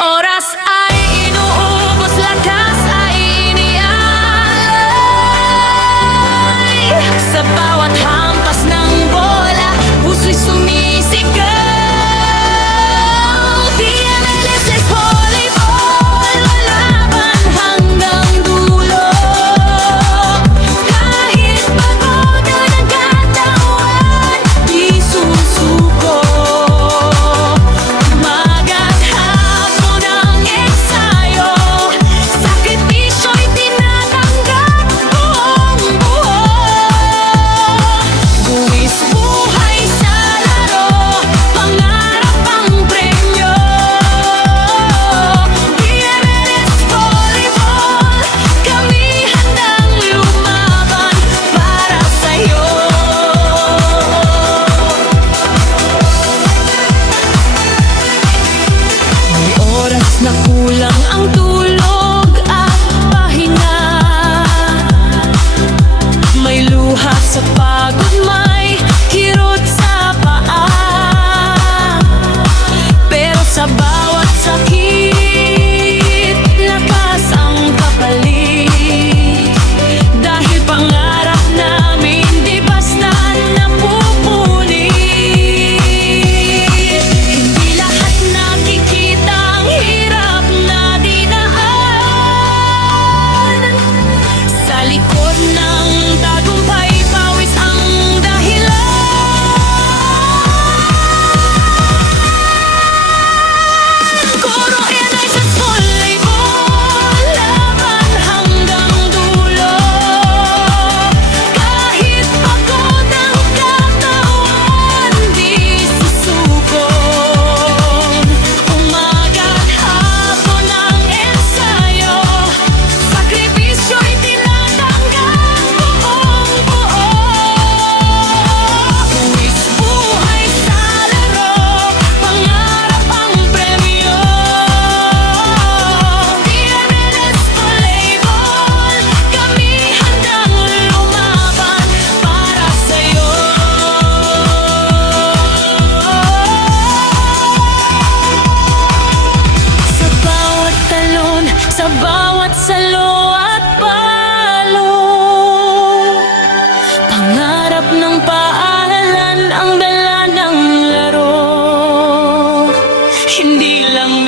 Oras ay inuubos, lakas ay iniaalay. Sa bawat hampas ng bola, puso'y sumisigaw. DMLS is volleyball, lalaban hanggang dulo. Kahit pagod na nagkatawan, di susuko. Umaga't hapon ang ensayo, sakripisyo'y tinatanggap buong buo. Buwis buhay sa laro, pangarap ang premyo. DMLS Volleyball, kami handang lumaban para sa'yo. May oras na kulang ang tulog at pahinga. May luha sa pagod, may kirot sa paa. Pero sa bawat sakit, lakas ang kapalit. Dahil pangarap namin di basta napupunit. Hindi lahat nakikita ang hirap na dinaan. Sa likod ng tagumpay, pawis ang dahilan. Kuro Energies Volleyball, laban hanggang dulo. Kahit pagod ang katawan, di susuko. Umaga't hapon ang ensayo, sakripisyo'y tinatanggap buong buo. Buwis buhay sa laro, pangarap ang premyo. DMLS Volleyball, kami handang lumaban para sa'yo. Sa bawat talon, sa bawat salo at palo, pangarap ng paaralan ang dala ng laro. Hindi lang